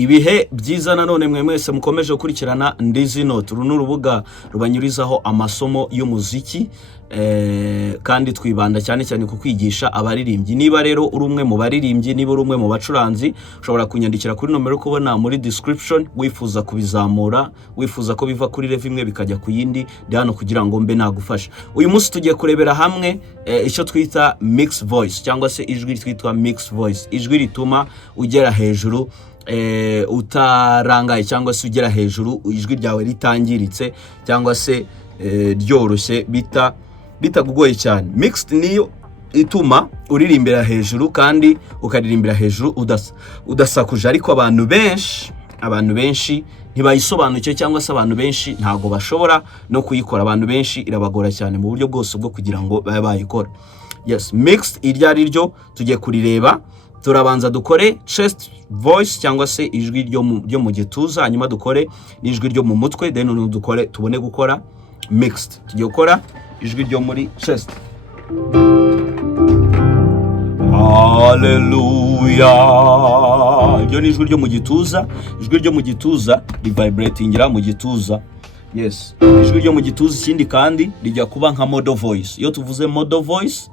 Ibihe byiza nanone mwe mwese mukomeje gukurikirana Ndizy Note, uru n'urubuga rubanyurizaho amasomo y'umuziki kandi twibanda cyane cyane ku kwigisha abaririmbyi. Niba rero uri umwe mu baririmbyi, niba uri umwe mu bacuranzi, ushobora kunyandikira kuri nomero kubona muri description wifuza kubizamura, wifuza ko biva kuri level imwe bikajya ku yindi, ndi hano kugira ngo mbe nagufasha. Uyu munsi tugiye kurebera hamwe icyo twita mix voice cyangwa se ijwi twitwa mix voice, ijwi rituma ugera hejuru utarangaye cyangwa se ugera hejuru ijwi ryawe ritangiritse cyangwa se ryoroshye bitagugoye cyane. Mixed niyo ituma uririmbira hejuru kandi ukaririmbira hejuru udasakuje, ariko abantu benshi ntibayisobanukiye cyangwa se abantu benshi ntago bashobora no kuyikora. Abantu benshi irabagora cyane mu buryo bwose bwo kugira ngo babe bayikora. Yes, mixed iryo ari ryo tugiye kurireba. Turabanza dukore chest voice cyangwa se ijwi ryo mu gituza, hanyuma dukore n'ijwi ryo mu mutwe, then dukore tubone gukora mixed. Tugiye gukora ijwi ryo muri chest. Hallelujah. Iryo ni ijwi ryo mu gituza. Ijwi ryo mu gituza rivibratingira mu gituza. Yes, ijwi ryo mu gituza ikindi kandi rijya kuba nka model voice. Iyo tuvuze model voice,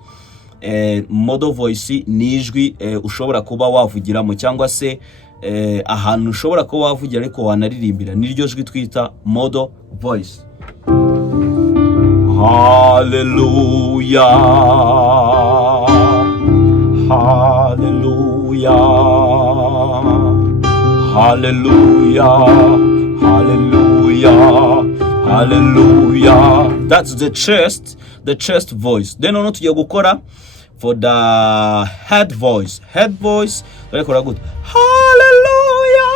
model voice ni ijwi ushobora kuba wavugiramo cyangwa se ahantu ushobora kuba wavugira ariko wanaririmbira, niryo jwi twita model voice. Hallelujah, hallelujah, hallelujah, hallelujah, hallelujah. That's the chest voice. Then tugiye gukora for the head voice. Head voice turakora good. Hallelujah,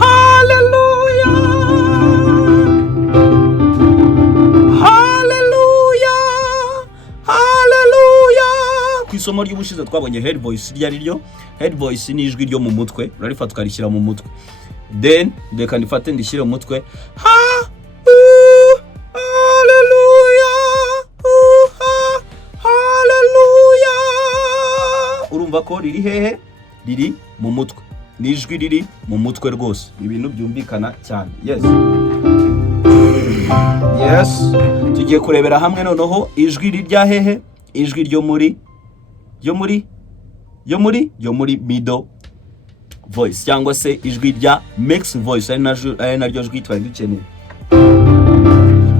hallelujah, hallelujah, hallelujah. Ku isomo ry'ubushize twabonye head voice ryari ryo. Head voice ni ijwi ryo mu mutwe, urarifata ukarishyira mu mutwe. Then reka ndifate ndishyire mu mutwe. Urumva ko riri hehe? Riri mu mutwe. Nijwi riri mu mutwe rwose. Ibintu byumvikana cyane. Yes. Yes. Tugiye kurebera hamwe noneho ijwi rya hehe? Ijwi ryo muri middle voice cyangwa se ijwi rya mix voice, ari naryo jwi twari dukeneye.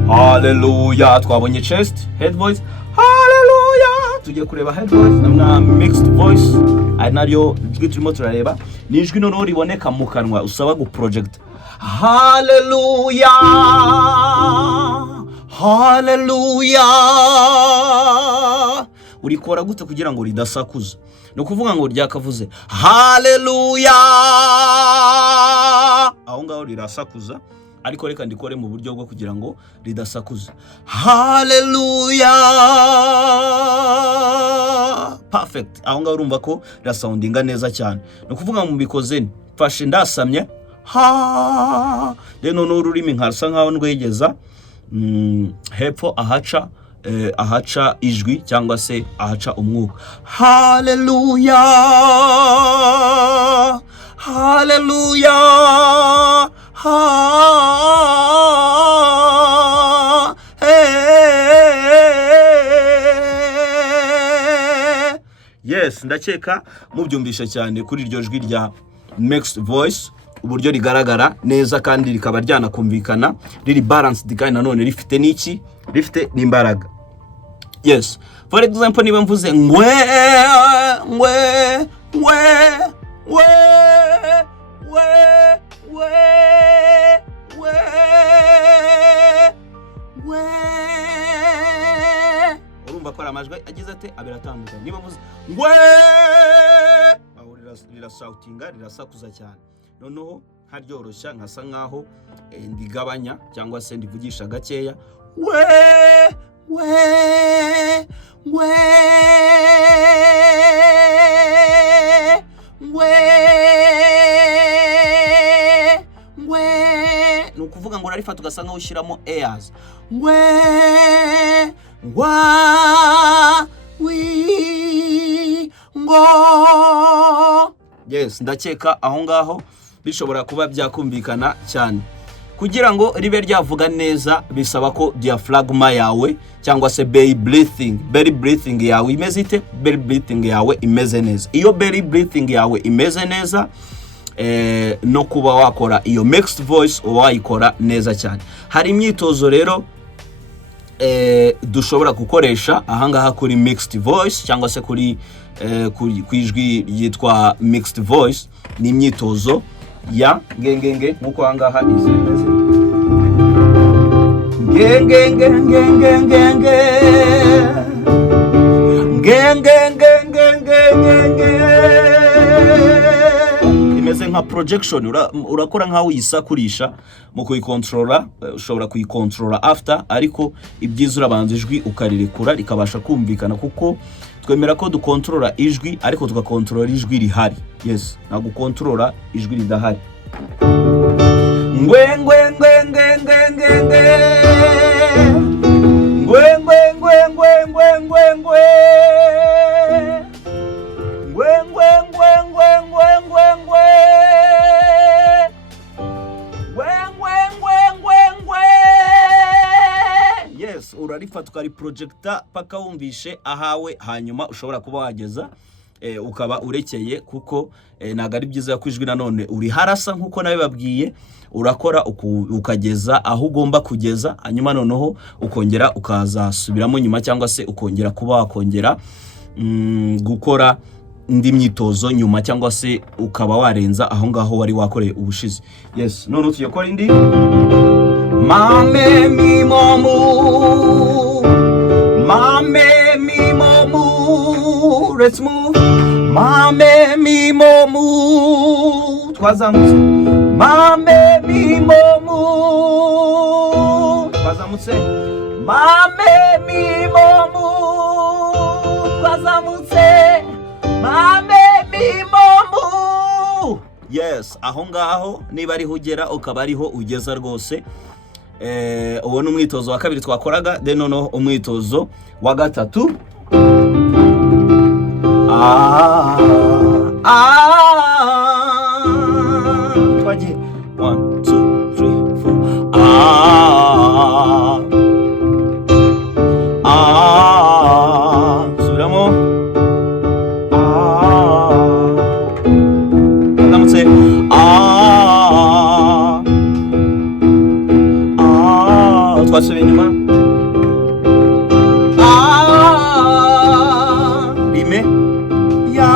Hallelujah. Twabonye chest, head voice. Hallelujah. Tugiye kureba head voice na mixed voice, ari naryo jwi turimo turareba. Ni ijwi noneho riboneka mu kanwa usaba gu project. Hallelujah, hallelujah. Urikora gute kugira ngo ridasakuza? No kuvuga ngo ryakavuze hallelujah, aho ngaho rirasakuza, ariko reka ndikore mu buryo bwo kugira ngo ridasakuza. Hallelujah. Perfect. Aho ngaho urumva ko rasoundinga neza cyane. No kuvuga mu bikoze fashe ndasamye ha, then ururimi nkarasa nkaho ndwegeza hepfo ahaca ijwi cyangwa se ahaca umwuka. Hallelujah, hallelujah, Yes, ndakeka mubyumvisha cyane kuri iryo jwi rya mixed voice, uburyo rigaragara neza kandi rikaba ryanakumvikana, riri balanced kandi nanone rifite n'iki? Rifite n'imbaraga. Yes. For example, niba mvuze ngwe urumva ko amajwi agize ate abiratandukanye. Niba mvuze ngwe aho rirasautinga, rirasakuza cyane. Noneho haryoroshya nkasa nkaho ndigabanya cyangwa se ndivugisha gakeya. Nukuvuga ngo urarifata ugasa nkaho ushyiramo airs. yes ndakeka aho ngaho bishobora kuba byakumvikana cyane. Kugira ngo ribe ryavuga neza bisaba ko diaphragma yawe cyangwa se belly breathing yawe imeze ite? Belly breathing yawe imeze neza. Iyo belly breathing yawe imeze neza no kuba wakora iyo mixed voice wayikora neza cyane. Hari imyitozo rero dushobora gukoresha ahangaha kuri mixed voice cyangwa se kuri kwijwi yitwa mixed voice. Ni imyitozo ya ngengenge nkuko ahangaha izemeze ngengenge imeze nka projection. Urakora nkaho uyisakurisha mu kuyikontrola. Ushobora kuyikontrola after, ariko ibyiza urabanza ijwi ukarirekura rikabasha kumvikana, kuko twemera ko dukontrola ijwi ariko tugakontrola ijwi rihari. Yes, na gukontrola ijwi ridahari. Ngwe ngwe ngwe ngwe ngwe ngwe ngwe ngwe ngwe ngwe ngwe ngwe ngwe yes, urarifata ukari projecta paka wumvishe ahawe, hanyuma ushobora kuba wageza ukaba urekeye, kuko naga ari byiza yakwijwi nanone uri harasa nkuko nawe babwiye. Urakora ukageza aho ugomba kugeza, hanyuma noneho ukongera ukazasubiramo nyuma, cyangwa se ukongera kuba wakongera gukora indi myitozo nyuma, cyangwa se ukaba warenza aho ngaho wari wakoreye ubushize. Yes, none tugiye gukora indi. Mame mi momu, mame mi momu, let's move. Mame mi momu, twazamutse. Mame mi momu, twazamutse. Mame mi momu, twazamutse. Mame mi momu. Yes, aho ngaho niba ari hugera ukaba ariho ugeza rwose. Uwo ni umwitozo wa kabiri twakoraga. Then noneho umwitozo wa gatatu. Twagiye 1 2 3 4 subiramo. Ndamutse twasubiye inyuma. Rime ya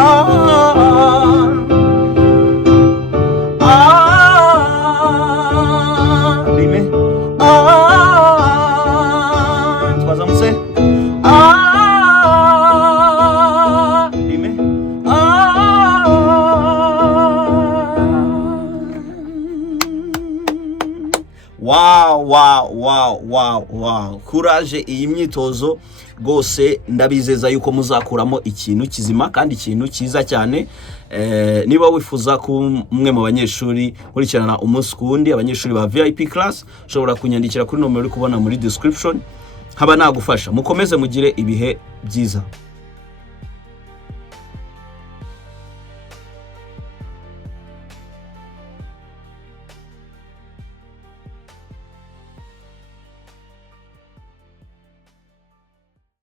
rime twazamutse rime wow. Courage iyi myitozo rwose ndabizeza yuko muzakuramo ikintu kizima kandi ikintu cyiza cyane. Niba wifuza ko umwe mu banyeshuri kurikirana umunsi kundi abanyeshuri ba VIP class, ushobora kunyandikira kuri nomero uri kubona muri description, haba nagufasha. Mukomeze mugire ibihe byiza.